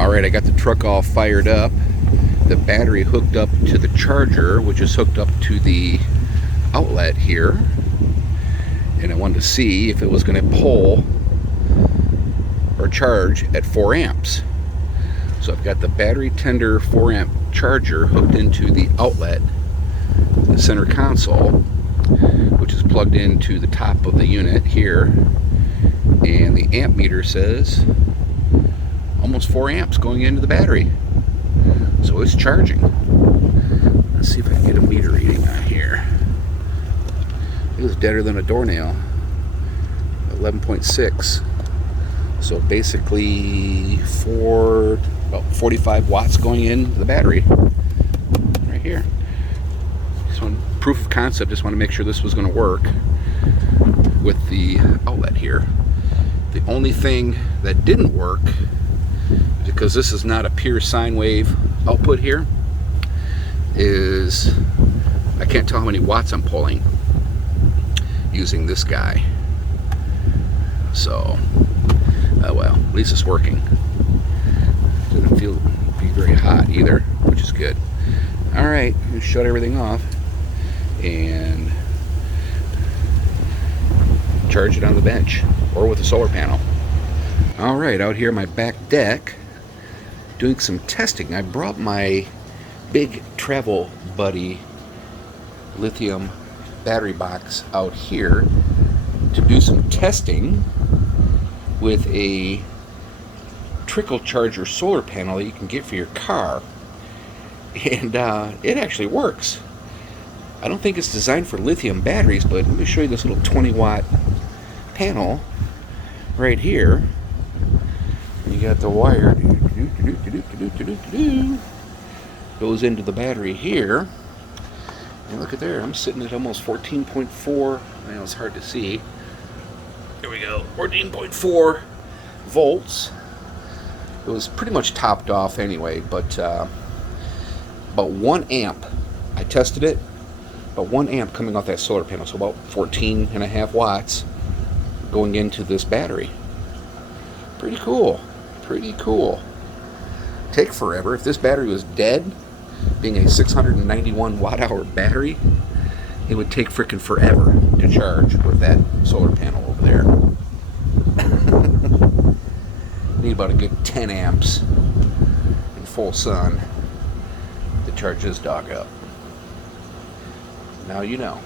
Alright, I got the truck all fired up. The battery hooked up to the charger, which is hooked up to the outlet here. And I wanted to see if it was going to pull or charge at 4 amps. So I've got the battery tender 4 amp charger hooked into the outlet, the center console, which is plugged into the top of the unit here. And the amp meter says almost 4 amps going into the battery. So it's charging. Let's see if I can get a meter reading on here. It was deader than a doornail. 11.6. So basically about 45 watts going into the battery. Right here. Just want proof of concept, just want to make sure this was going to work with the outlet here. The only thing that didn't work, because this is not a pure sine wave output here, is I can't tell how many watts I'm pulling using this guy. So, well, at least it's working. Doesn't feel be very hot either, which is good. Alright, shut everything off and charge it on the bench or with a solar panel. Alright, out here on my back deck doing some testing. I brought my big travel buddy lithium battery box out here to do some testing with a trickle charger solar panel that you can get for your car, and it actually works. I don't think it's designed for lithium batteries, but let me show you this little 20 watt panel right here. You got the wire goes into the battery here, and look at there, I'm sitting at almost 14.4. I know it's hard to see. There we go, 14.4 volts. It was pretty much topped off anyway, but 1 amp. I tested it, but 1 amp coming off that solar panel, so about 14.5 watts going into this battery. Pretty cool. Pretty cool. Take forever. If this battery was dead, being a 691 watt hour battery, it would take frickin' forever to charge with that solar panel over there. Need about a good 10 amps in full sun to charge this dog up. Now you know.